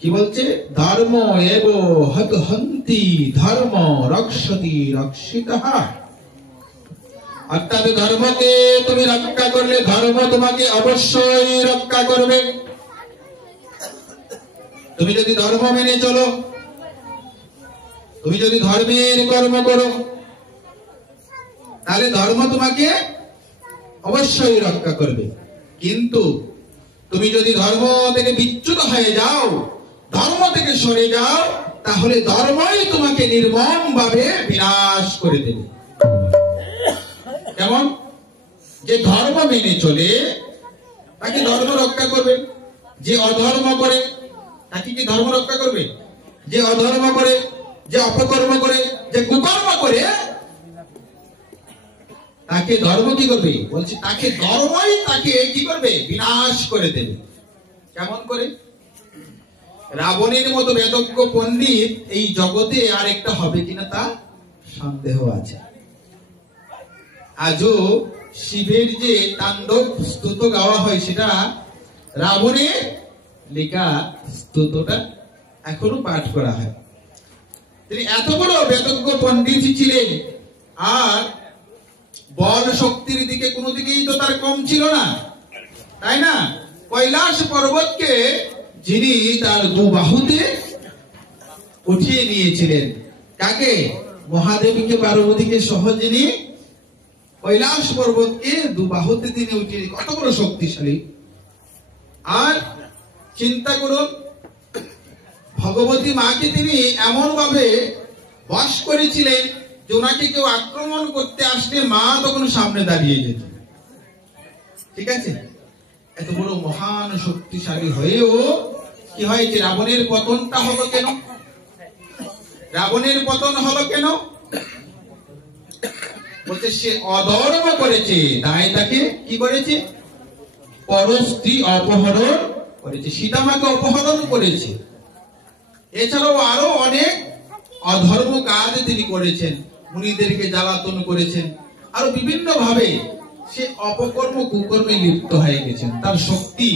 কি বলছে? ধর্ম এব হন্তি ধর্ম রক্ষতি রক্ষিতঃ। অর্থাৎ ধর্মকে তুমি রক্ষা করলে ধর্ম তোমাকে অবশ্যই রক্ষা করবে। তুমি যদি ধর্ম মেনে চলো, তুমি যদি ধর্মের কর্ম করো, তাহলে ধর্ম তোমাকে অবশ্যই রক্ষা করবে। কিন্তু তুমি যদি ধর্ম থেকে বিচ্যুত হয়ে যাও, ধর্ম থেকে সরে যাও, তাহলে ধর্মই তোমাকে নির্মম ভাবে বিনাশ করে দেবে। কেমন? যে ধর্ম মেনে চলে তাকে ধর্ম রক্ষা করবে, যে অধর্ম করে তাকে কি ধর্ম রক্ষা করবে? যে অধর্ম করে, যে অপকর্ম করে, যে কুকর্ম করে, তাকে ধর্ম কি করবে? বলছে তাকে ধর্মই তাকে কি করবে? বিনাশ করে দেবে। কেমন করে? রাবণের মতো বেদজ্ঞ পণ্ডিত এই জগতে আর একটা হবে কিনা তা সন্দেহ আছে। আজও শিবের যে তাণ্ডব স্তুত গাওয়া হয়, সেটা রাবণের লেখা স্তুতটা এখনো পাঠ করা হয়। তিনি এত বড় বেদজ্ঞ পণ্ডিত ছিলেন, আর বল শক্তির দিকে কোনো দিকেই তো তার কম ছিল না, তাই না? কৈলাস পর্বতকে যিনি তার দুবাহুতে উঠিয়ে নিয়েছিলেন, কাকে? মহাদেবীকে, পার্বতীকে সহ যিনি কৈলাস পর্বতকে দুবাহুতে তিনি উঠিয়ে, কত বড় শক্তিশালী। আর চিন্তা করুন, ভগবতী মাকে তিনি এমন ভাবে বশ করেছিলেন যে ওনাকে কেউ আক্রমণ করতে আসলে মা তখন সামনে দাঁড়িয়ে যেত। ঠিক আছে? এত বড় মহান শক্তিশালী হয়েও কি হয়েছে? রাবণের পতনটা হলো কেন? রাবণের পতন হলো কেন? বলতে সে অধর্ম করেছে, তাই তাকে কি করেছে? পরস্ত্রী অপহরণ করেছে, সীতামাকে অপহরণ করেছে। এছাড়াও আরো অনেক অধর্ম কাজ তিনি করেছেন, মুনিদেরকে জ্বালাতন করেছেন, আরো বিভিন্ন ভাবে সে অপকর্ম কুকর্মে লিপ্ত হয়ে গেছেন। তার শক্তি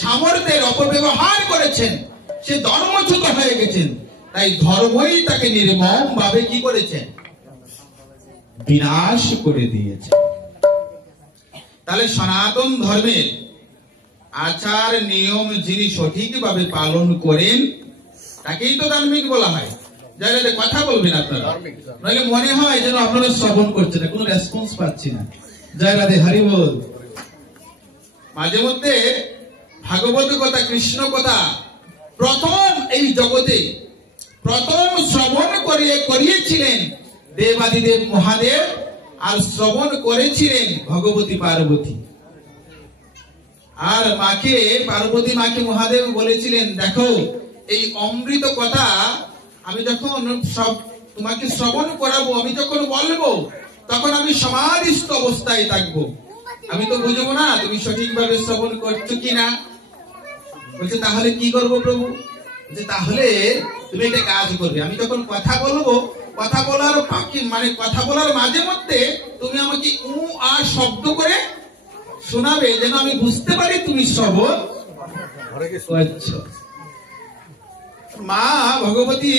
সামর্থ্যের অপব্যবহার করেছেন, সে ধর্মচ্যুত হয়ে গেছেন। তাই ধর্মই তাকে নির্মম ভাবে কি করেছেন? বিনাশ করে দিয়েছে। তাহলে সনাতন ধর্মের আচার নিয়ম যিনি সঠিকভাবে পালন করেন তাকেই তো ধার্মিক বলা হয়। যারা কথা বলবেন আপনারা, নইলে মনে হয় যেন আপনারা শ্রবণ করছেন না, কোনো রেসপন্স পাচ্ছি না। জয় রাধে, হরি বল। মাঝে মধ্যে ভাগবত কথা, কৃষ্ণ কথা প্রথম এই জগতে প্রথম শ্রবণ করিয়েছিলেন দেবাদিদেব মহাদেব, আর শ্রবণ করেছিলেন ভগবতী পার্বতী। আর মাকে, পার্বতী মাকে মহাদেব বলেছিলেন, দেখো এই অমৃত কথা আমি যখন সব তোমাকে শ্রবণ করাবো, আমি যখন বলবো, তখন আমি সমাধিস্থ অবস্থায় থাকবো, আমি তো বুঝবো না তুমি সঠিকভাবে শ্রবণ করছো কিনা। বলছে তাহলে কি করবো প্রভু? বলছে তাহলে তুমি একটা কাজ করবে, আমি যখন কথা বলবো, কথা বলার ফাঁকি মানে কথা বলার মাঝে মধ্যে তুমি আমাকে উ আ শব্দ করে শোনাবে, যেন আমি বুঝতে পারি তুমি শ্রবণ করছো। মা ভগবতী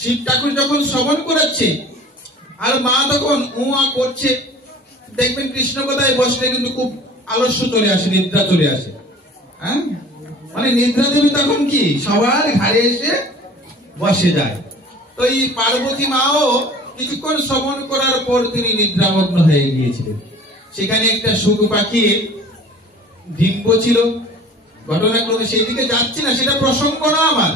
শিব ঠাকুর যখন শ্রবণ করাচ্ছে আর মা তখন উ আ করছে, দেখবেন কৃষ্ণ কথায় বসলে কিন্তু খুব আলস্য চলে আসে, নিদ্রা চলে আসে। হ্যাঁ, মানে নিদ্রা দেবী তখন কি সবার ঘাড়ে এসে বসে যায়। তো এই পার্বতী মাও কিছুক্ষণ শ্রবণ করার পর তিনি নিদ্রামগ্ন হয়ে গিয়েছিলেন। সেখানে একটা শুক পাখির ডিম্ব ছিল, ঘটনাক্রমে সেই দিকে যাচ্ছি না, সেটা প্রসঙ্গ না আমার,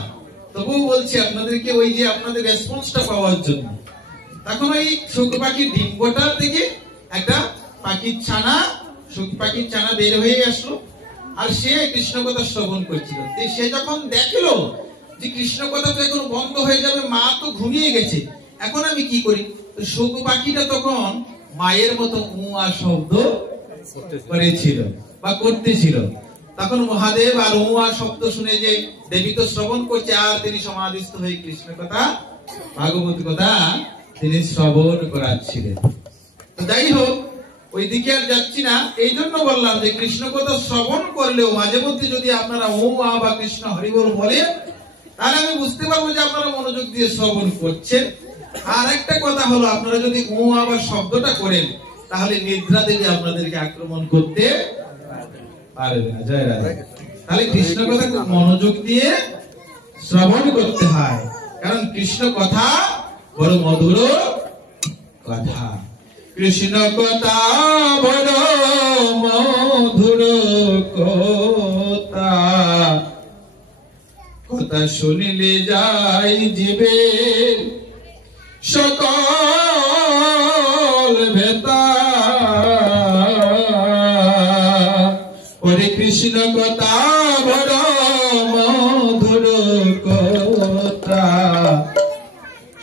তবুও বলছি আপনাদেরকে, ওই যে আপনাদের রেসপন্সটা পাওয়ার জন্য। তখন ওই শুক পাখির ডিম্বটা থেকে একটা পাখির ছানা, শুক পাখির ছানা বের হয়ে আসলো, আর সে কৃষ্ণ কথা শ্রবণ করছিল। সে যখন দেখলো যে কৃষ্ণ কথা তো এখন বন্ধ হয়ে যাবে, মা তো ঘুমিয়ে গেছে, এখন আমি কি করি? তো শুক পাখিটা তখন মায়ের মতো উ আ শব্দ করেছিল বা করতেছিল। তখন মহাদেব আর উ আ শব্দ শুনে যে দেবী তো শ্রবণ করছে, আর তিনি সমাধিস্থ হয়ে কৃষ্ণ কথা, ভাগবত কথা তিনি শ্রবণ করাচ্ছিলেন। তো যাই হোক, ওই দিকে আর যাচ্ছি না। এই জন্য বললাম যে কৃষ্ণ কথা শ্রবণ করলেও মাঝে মধ্যে যদি আপনারা ও আ বা কৃষ্ণ হরিবল বলেন, তাহলে আমি বুঝতে পারবো যে আপনারা মনোযোগ দিয়ে শ্রবণ করছেন। আর একটা কথা হলো, আপনারা যদি ও আ বা শব্দটা করেন, তাহলে নিদ্রা দেবী আপনাদেরকে আক্রমণ করতে পারবে না। জয় রাধে। তাহলে কৃষ্ণ কথা খুব মনোযোগ দিয়ে শ্রবণ করতে হয়, কারণ কৃষ্ণ কথা বড় মধুর কথা। কৃষ্ণ কথা বড় মধুর কথা, কথা শুনিলে যাই জীবে সকল ভেতা। ওরে কৃষ্ণ কথা বড় মধুর কথা,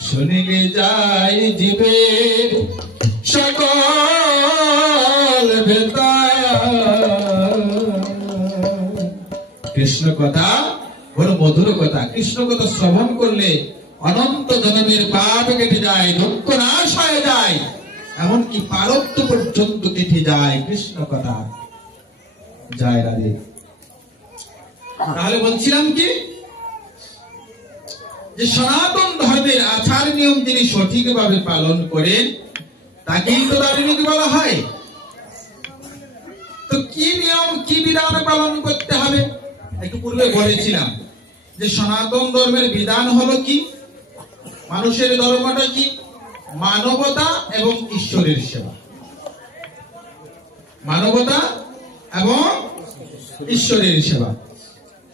শুনিলে যাই জীবে সকল ভেতা। কৃষ্ণ কথা বড় মধুর কথা। কৃষ্ণ কথা শ্রবণ করলে অনন্ত জন্মের পাপ কেটে যায়, দুঃখ নাশ হয়ে যায়, এমনকি পারত্ব পর্যন্ত কেটে যায় কৃষ্ণ কথা। জয় রাধে। তাহলে বলছিলাম কি, যে সনাতন ধর্মের আচার নিয়ম যিনি সঠিকভাবে পালন করেন তাকেই তো ধার্মিক বলা হয়। তো কি নিয়ম কি বিধান পালন করতে হবে? একটু পূর্বে বলেছিলাম যে সনাতন ধর্মের বিধান হলো কি, মানুষের ধর্মটা কি, মানবতা এবং ঈশ্বরের সেবা। মানবতা এবং ঈশ্বরের সেবা।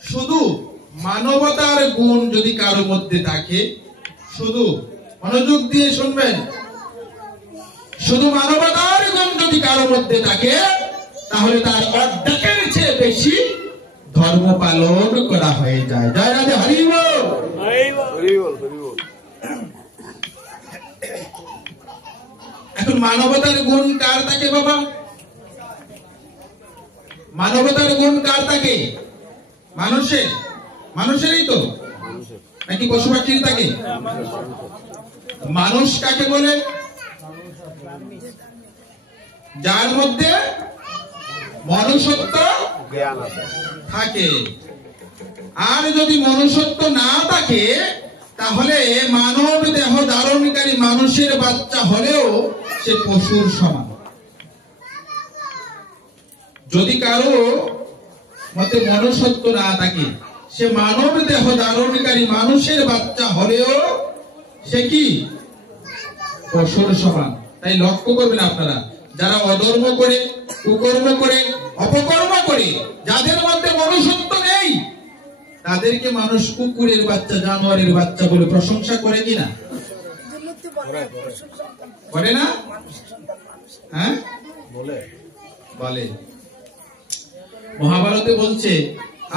শুধু মানবতার গুণ যদি কারো মধ্যে থাকে, শুধু মনোযোগ দিয়ে শুনবেন, শুধু মানবতার গুণ যদি কারো মধ্যে থাকে, তাহলে তার অর্ধেকের চেয়ে বেশি ধর্ম পালন করা হয়ে যায়। জয় রাধে। হরি বল। এখন মানবতার গুণ কার থাকে বাবা? মানবতার গুণ কার থাকে? মানুষের। মানুষেরই তো, নাকি পশু পাখির থাকে? মানুষ কাকে বলে? যার মধ্যে মনুষ্যত্ব থাকে। আর যদি মনুষ্যত্ব না থাকে, তাহলে মানব দেহ ধারণকারী মানুষের বাচ্চা হলেও সে পশুর সমান। যদি কারো মধ্যে মনুষ্যত্ব না থাকে, সে মানব দেহ ধারণকারী মানুষের বাচ্চা হলেও সে কি? পশুর সমান। তাই লক্ষ্য করবেন আপনারা, যারা অধর্ম করে, কুকর্ম করে, অপকর্ম করে, যাদের মধ্যে মনুষ্যত্ব নেই, তাদেরকে মানুষ কুকুরের বাচ্চা, জানোয়ারের বাচ্চা বলে প্রশংসা করে কিনা? করে না? হ্যাঁ বলে। মহাভারতে বলছে,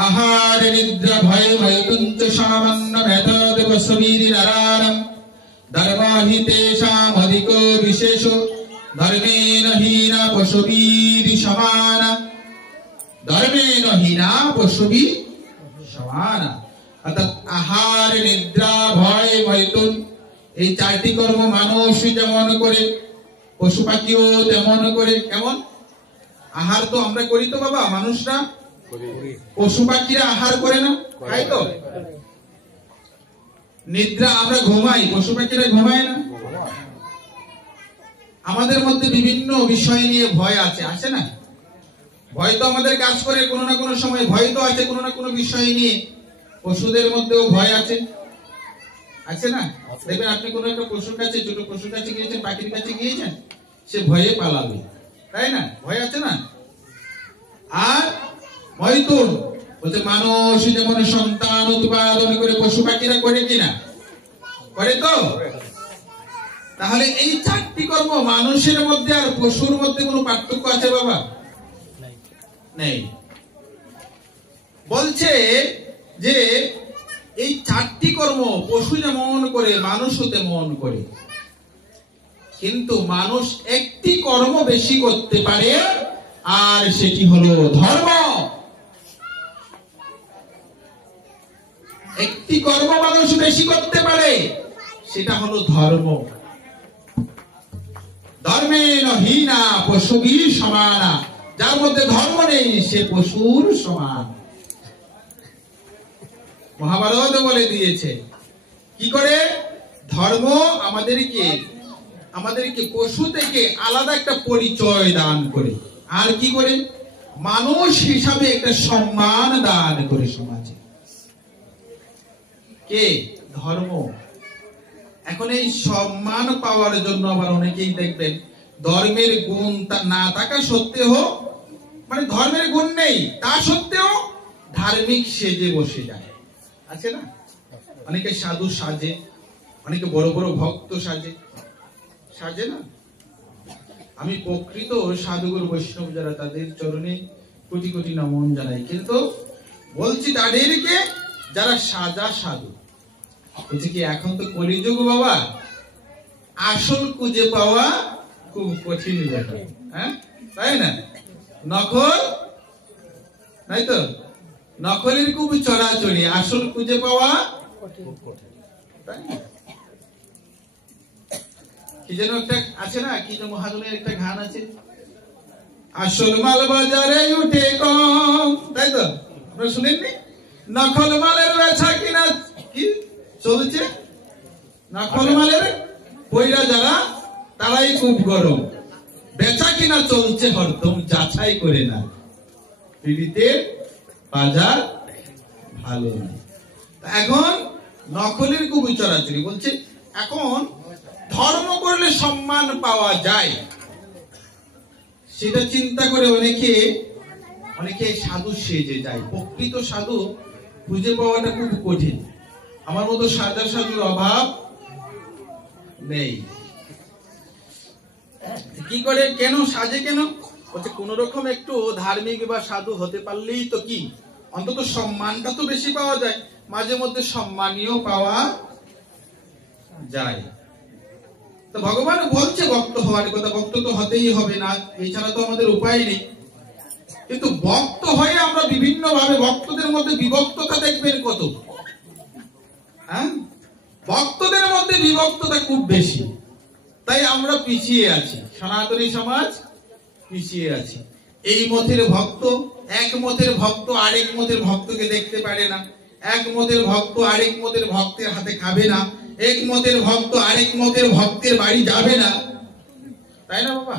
আহার নিদ্রা ভয় ভয়তুঞ্চ সামান্য মেধদেব সবীর নারায়ণ ধর্মাহি তেষাম অধিক বিশেষ ধর্মেন হীনা পশুবীর সমান। ধর্মেন হীনা পশুবী সমান। অর্থাৎ আহার নিদ্রা ভয় মৈথুন, এই চারটি কর্ম মানুষ যেমন করে, পশু পাখিও তেমন করে। কেমন? আহার তো আমরা করি তো বাবা, মানুষরা। পশু পাখিরা আহার করে না? খাই তো। নিদ্রা আমরা ঘুমাই, পশু পাখিরা ঘুমায় না? আমাদের মধ্যে বিভিন্ন বিষয় নিয়ে ভয় আছে, আছে না? ভয় তো আমাদের কাজ করে কোনো না কোনো সময়, ভয় তো আছে কোনো না কোনো বিষয় নিয়ে। পশুদের মধ্যেও ভয় আছে, আছে না? দেখবেন আপনি কোনো একটা পশুর কাছে, ছোট পশুর কাছে গিয়েছেন, পাখির কাছে গিয়েছেন, সে ভয়ে পালাবে, তাই না? ভয় আছে না? আর মৈথুন বলছে, মানুষ যেমন সন্তান উৎপাদন করে, পশু পাখিরা করে কিনা? করে তো। তাহলে এই চারটি কর্ম মানুষের মধ্যে আর পশুর মধ্যে কোনো পার্থক্য আছে বাবা? নেই। বলছে যে এই চারটি কর্ম পশু যেমন করে, মানুষও তেমন করে, কিন্তু মানুষ একটি কর্ম বেশি করতে পারে, আর সেটি হলো ধর্ম। একটি কর্ম মানুষ বেশি করতে পারে, সেটা হলো ধর্ম। ধর্ম ধর্মেণ হীনা পশুবি সমানা, যার মধ্যে ধর্ম নেই সে পশুর সমান। মহাভারত বলে দিয়েছে কি করে ধর্ম আমাদেরকে পশু থেকে আলাদা একটা পরিচয় দান করে, আর কি করে মানুষ হিসাবে একটা সম্মান দান করে সমাজে। কে? ধর্ম। এখন এই সম্মান পাওয়ার জন্য আবার অনেকেই দেখবেন ধর্মের গুণ না থাকা সত্ত্বেও, মানে ধর্মের গুণ নেই তা সত্ত্বেও ধার্মিক সেজে বসে যায়, আছে না? অনেকে সাধু সাজে, অনেকে বড় বড় ভক্ত সাজে না? আমি প্রকৃত সাধুগুরু বৈষ্ণব যারা তাদের চরণে কোটি কোটি নমন জানাই, কিন্তু বলছি তাদেরকে যারা সাজা সাধু। বলছি কি এখন তো কলিযুগ বাবা, আসল খুঁজে পাওয়া খুব কঠিন ব্যাপার, হ্যাঁ তাই না? নকল তাই তো, নকলের খুব চড়াচড়ি, আসল খুঁজে পাওয়া কি যেন একটা আছে না, কি যেন মহাজনের একটা গান আছে, আসল মাল বাজারে উঠে কম, তাই তো? আপনারা শুনেননি? নকল মালের বেচা কিনা কি চলছে, নকল মালের পয়রা যারা তারাই খুব গরম, বেচা কিনা চলছে হরদম, যাচাই করে না, পীড়িতের বাজার ভালো না। এখন নকলের খুব চড়াচড়ি। বলছে এখন ধর্ম করলে সম্মান পাওয়া যায়, সেটা চিন্তা করে অনেকে সাধু সেজে যায়। প্রকৃত সাধু খুঁজে পাওয়াটা খুব কঠিন। আমার মতো সাজা সাধুর অভাব নেই। কি করে, কেন সাজে, কেন? বলছে কোন রকম একটু ধার্মিক বা সাধু হতে পারলেই তো কি অন্তত সম্মানটা তো বেশি পাওয়া যায়, মাঝে মধ্যে সম্মানীয় পাওয়া যায়। তো ভগবান বলছে ভক্ত হওয়ার কথা, ভক্ত তো হতেই হবে, না এছাড়া তো আমাদের উপায় নেই। কিন্তু ভক্ত হয়ে আমরা বিভিন্ন ভাবে, ভক্তদের মধ্যে বিভক্ততা দেখবেন কত, হ্যাঁ ভক্তদের মধ্যে বিভক্ততা খুব বেশি, তাই আমরা পিছিয়ে আছি, সনাতনী সমাজ পিছিয়ে আছে। এই মতের ভক্ত এক মতের ভক্ত আরেক মতের ভক্তকে দেখতে পারে না, এক মতের ভক্ত আরেক মতের ভক্তের হাতে খাবে না, এক মতের ভক্ত আরেক মতের ভক্তের বাড়ি যাবে না, তাই না বাবা?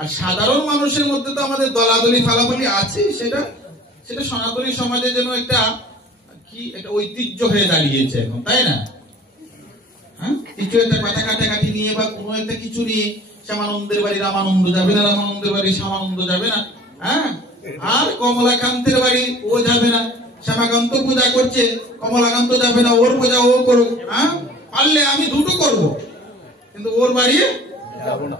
আর সাধারণ মানুষের মধ্যে তো আমাদের দলাদলি ফালাফালি আছে, সেটা সনাতনী সমাজের জন্য একটা কি একটা ঐতিহ্য হয়ে দাঁড়িয়েছে এখন, তাই না? হ্যাঁ, কিছু একটা কথা কাটাকাটি নিয়ে বা কোনো একটা কিছু নিয়ে শ্যামানন্দের বাড়ি রামানন্দ যাবে না, রামানন্দের বাড়ি শ্যামানন্দ যাবে না, হ্যাঁ, আর কমলাকান্তের বাড়ি ও যাবে না, শ্যামাকান্ত পূজা করছে কমলাকান্ত যাবে না, ওর পূজা ও করুক, হ্যাঁ পারলে আমি দুটো করব, কিন্তু ওর বাড়ি যাব না।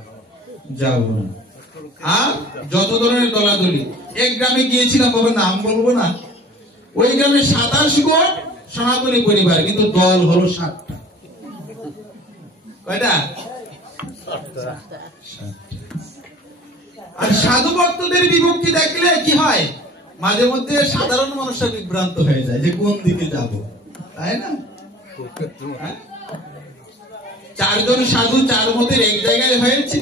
আর যত ধরনের দলাদলি, এক গ্রামে গিয়েছিলাম, বাবা নাম বলবো না, ওই গ্রামে 27 কোট সনাতনী পরিবার, কিন্তু দল হলো 7টা। কয়টা? আর সাধু ভক্তদের বিভক্তি দেখলে কি হয়, মাঝে মধ্যে সাধারণ মানুষরা বিভ্রান্ত হয়ে যায় যে কোন দিকে যাব, তাই না? 4 জন সাধু 4 মতের এক জায়গায় হয়েছে,